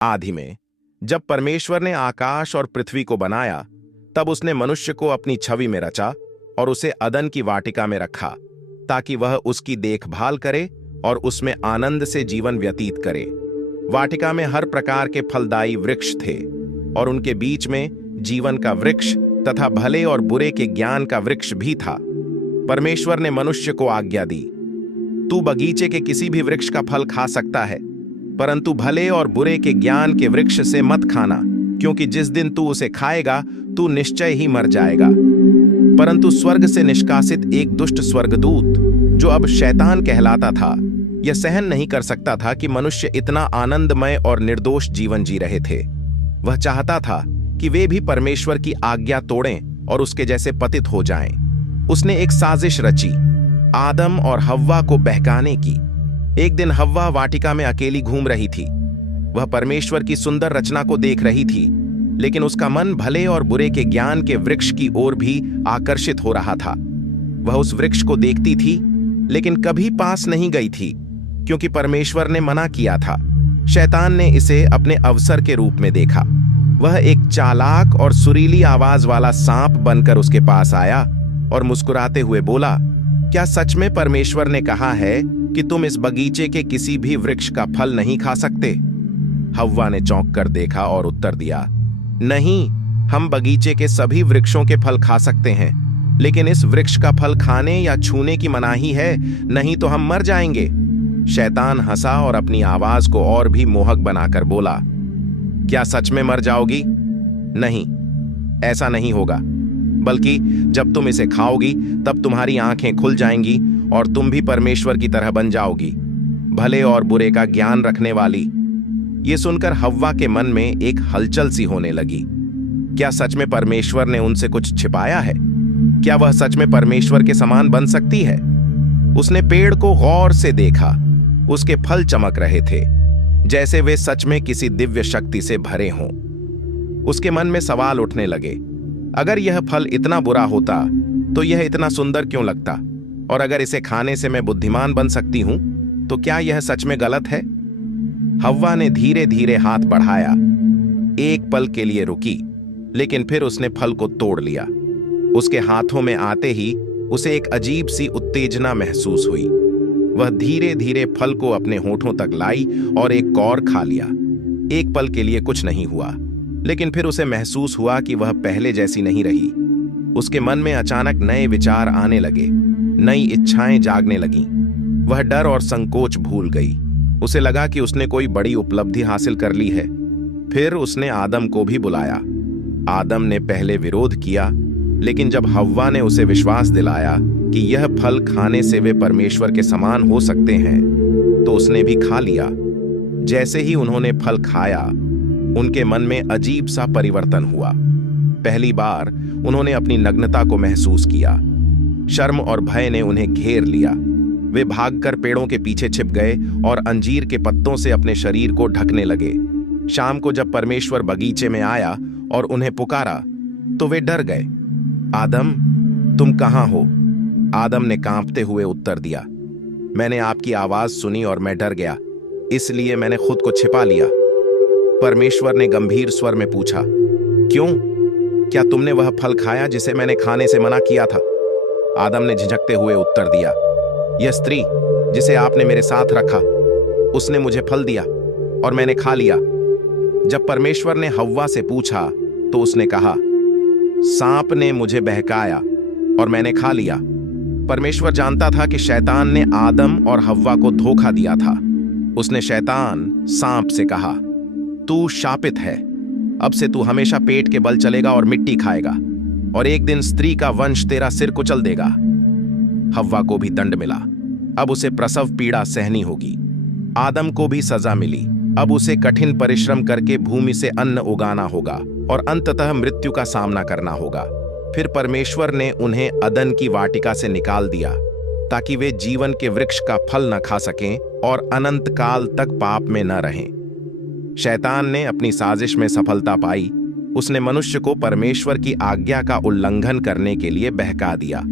आदि में जब परमेश्वर ने आकाश और पृथ्वी को बनाया, तब उसने मनुष्य को अपनी छवि में रचा और उसे अदन की वाटिका में रखा, ताकि वह उसकी देखभाल करे और उसमें आनंद से जीवन व्यतीत करे। वाटिका में हर प्रकार के फलदायी वृक्ष थे और उनके बीच में जीवन का वृक्ष तथा भले और बुरे के ज्ञान का वृक्ष भी था। परमेश्वर ने मनुष्य को आज्ञा दी, तू बगीचे के किसी भी वृक्ष का फल खा सकता है, परंतु भले और बुरे के ज्ञान के वृक्ष से मत खाना, क्योंकि जिस दिन तू उसे खाएगा तू निश्चय ही मर जाएगा। परंतु स्वर्ग से निष्कासित एक दुष्ट स्वर्गदूत, जो अब शैतान कहलाता था, यह सहन नहीं कर सकता था कि मनुष्य इतना आनंदमय और निर्दोष जीवन जी रहे थे। वह चाहता था कि वे भी परमेश्वर की आज्ञा तोड़ें और उसके जैसे पतित हो जाएं। उसने एक साजिश रची, आदम और हव्वा को बहकाने की। एक दिन हव्वा वाटिका में अकेली घूम रही थी। वह परमेश्वर की सुंदर रचना को देख रही थी, लेकिन उसका मन भले और बुरे के ज्ञान के वृक्ष की ओर भी आकर्षित हो रहा था। वह उस वृक्ष को देखती थी, लेकिन कभी पास नहीं गई थी, क्योंकि परमेश्वर ने मना किया था। शैतान ने इसे अपने अवसर के रूप में देखा। वह एक चालाक और सुरीली आवाज वाला सांप बनकर उसके पास आया और मुस्कुराते हुए बोला, क्या सच में परमेश्वर ने कहा है कि तुम इस बगीचे के किसी भी वृक्ष का फल नहीं खा सकते? हव्वा ने चौंक कर देखा और उत्तर दिया, नहीं, हम बगीचे के सभी वृक्षों के फल खा सकते हैं, लेकिन इस वृक्ष का फल खाने या छूने की मनाही है, नहीं तो हम मर जाएंगे। शैतान हंसा और अपनी आवाज को और भी मोहक बनाकर बोला, क्या सच में मर जाओगी? नहीं, ऐसा नहीं होगा, बल्कि जब तुम इसे खाओगी तब तुम्हारी आंखें खुल जाएंगी और तुम भी परमेश्वर की तरह बन जाओगी, भले और बुरे का ज्ञान रखने वाली। ये सुनकर हव्वा के मन में एक हलचल सी होने लगी। क्या सच में परमेश्वर ने उनसे कुछ छिपाया है? क्या वह सच में परमेश्वर के समान बन सकती है? उसने पेड़ को गौर से देखा। उसके फल चमक रहे थे, जैसे वे सच में किसी दिव्य शक्ति से भरे हों। उसके मन में सवाल उठने लगे, अगर यह फल इतना बुरा होता तो यह इतना सुंदर क्यों लगता? और अगर इसे खाने से मैं बुद्धिमान बन सकती हूं, तो क्या यह सच में गलत है? हव्वा ने धीरे धीरे हाथ बढ़ाया। एक पल के लिए रुकी, लेकिन फिर उसने फल को तोड़ लिया। उसके हाथों में आते ही उसे एक अजीब सी उत्तेजना महसूस हुई। वह धीरे धीरे फल को अपने होठों तक लाई और एक कौर खा लिया। एक पल के लिए कुछ नहीं हुआ, लेकिन फिर उसे महसूस हुआ कि वह पहले जैसी नहीं रही। उसके मन में अचानक नए विचार आने लगे, नई इच्छाएं जागने लगीं। वह डर और संकोच भूल गई। उसे लगा कि उसने कोई बड़ी उपलब्धि हासिल कर ली है। फिर उसने आदम को भी बुलाया। आदम ने पहले विरोध किया, लेकिन जब हव्वा ने उसे विश्वास दिलाया कि यह फल खाने से वे परमेश्वर के समान हो सकते हैं, तो उसने भी खा लिया। जैसे ही उन्होंने फल खाया, उनके मन में अजीब सा परिवर्तन हुआ। पहली बार उन्होंने अपनी नग्नता को महसूस किया। शर्म और भय ने उन्हें घेर लिया। वे भागकर पेड़ों के पीछे छिप गए और अंजीर के पत्तों से अपने शरीर को ढकने लगे। शाम को जब परमेश्वर बगीचे में आया और उन्हें पुकारा, तो वे डर गए। आदम, तुम कहां हो? आदम ने कांपते हुए उत्तर दिया, मैंने आपकी आवाज सुनी और मैं डर गया, इसलिए मैंने खुद को छिपा लिया। परमेश्वर ने गंभीर स्वर में पूछा, क्यों? क्या तुमने वह फल खाया जिसे मैंने खाने से मना किया था? आदम ने झिझकते हुए उत्तर दिया, यह स्त्री जिसे आपने मेरे साथ रखा, उसने मुझे फल दिया और मैंने खा लिया। जब परमेश्वर ने हव्वा से पूछा, तो उसने कहा, सांप ने मुझे बहकाया और मैंने खा लिया। परमेश्वर जानता था कि शैतान ने आदम और हव्वा को धोखा दिया था। उसने शैतान सांप से कहा, तू शापित है, अब से तू हमेशा पेट के बल चलेगा और मिट्टी खाएगा, और एक दिन स्त्री का वंश तेरा सिर कुचल देगा। हव्वा को भी दंड मिला। अब उसे प्रसव पीड़ा सहनी होगी। आदम को भी सजा मिली। अब उसे कठिन परिश्रम करके भूमि से अन्न उगाना होगा और अंततः मृत्यु का सामना करना होगा। फिर परमेश्वर ने उन्हें अदन की वाटिका से निकाल दिया, ताकि वे जीवन के वृक्ष का फल न खा सकें और अनंत काल तक पाप में न रहें। शैतान ने अपनी साजिश में सफलता पाई। उसने मनुष्य को परमेश्वर की आज्ञा का उल्लंघन करने के लिए बहका दिया,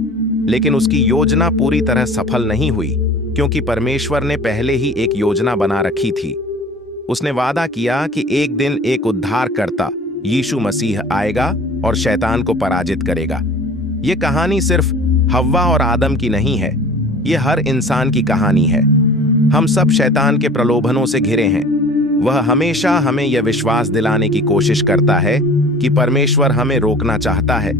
लेकिन उसकी योजना पूरी तरह सफल नहीं हुई, क्योंकि परमेश्वर ने पहले ही एक योजना बना रखी थी। उसने वादा किया कि एक दिन एक उद्धारकर्ता यीशु मसीह आएगा और शैतान को पराजित करेगा। यह कहानी सिर्फ हव्वा और आदम की नहीं है, यह हर इंसान की कहानी है। हम सब शैतान के प्रलोभनों से घिरे हैं। वह हमेशा हमें यह विश्वास दिलाने की कोशिश करता है कि परमेश्वर हमें रोकना चाहता है,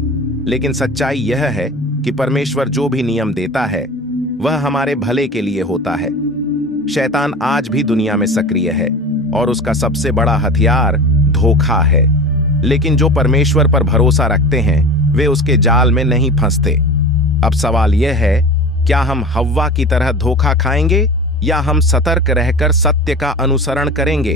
लेकिन सच्चाई यह है कि परमेश्वर जो भी नियम देता है वह हमारे भले के लिए होता है। शैतान आज भी दुनिया में सक्रिय है और उसका सबसे बड़ा हथियार धोखा है, लेकिन जो परमेश्वर पर भरोसा रखते हैं वे उसके जाल में नहीं फंसते। अब सवाल यह है, क्या हम हव्वा की तरह धोखा खाएंगे या हम सतर्क रहकर सत्य का अनुसरण करेंगे?